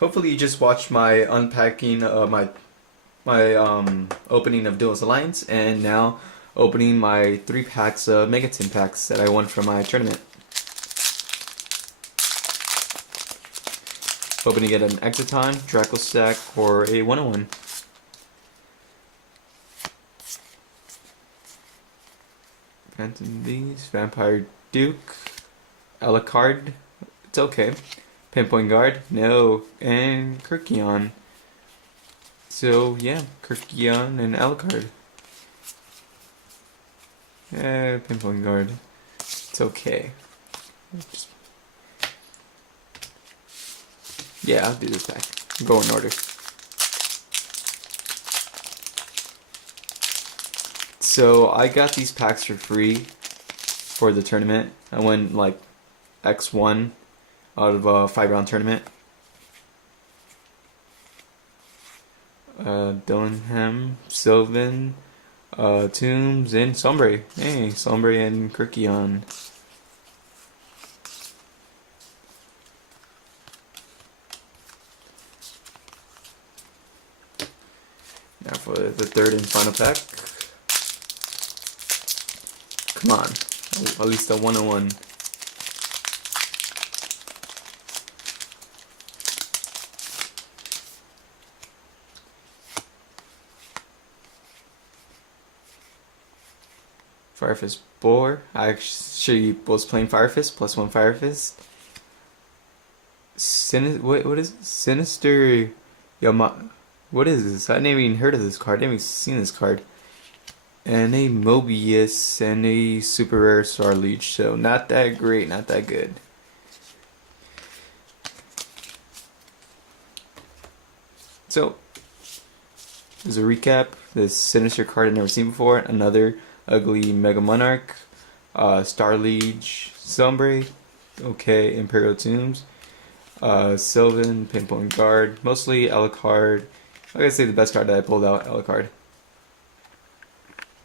Hopefully you just watched my unpacking my opening of Duelist Alliance, and now opening my 3 packs of Megaton packs that I won from my tournament. Hoping to get an Exciton, Dracostack, or a 101. Phantom Beast, Vampire Duke, Alucard, it's okay. Pinpoint Guard, no, and Kirkion. So yeah, Kirkion and Alucard. Pinpoint Guard, it's okay. Yeah, I'll do this pack. Go in order. So I got these packs for free for the tournament. I went like X1 out of a 5-round tournament. Dillingham, Sylvan, Tombs, and Sombre. Hey, Sombre and Kirkion. Now for the third and final pack. Come on, at least a 101. Firefist Boar. I actually was playing Firefist, +1 Firefist. What is it? Sinister Yama. What is this? I never even heard of this card. I never even seen this card. And a Mobius and a super rare Star Leech. So not that great, not that good. So as a recap, this Sinister card I've never seen before. Another ugly Mega Monarch, Star Leech, Sombre, okay, Imperial Tombs, Sylvan, Pinpoint Guard, mostly Alucard. I gotta say the best card that I pulled out, Alucard.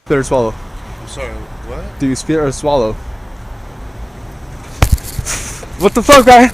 Spit or swallow? I'm sorry, what? Do you spit or swallow? What the fuck, man?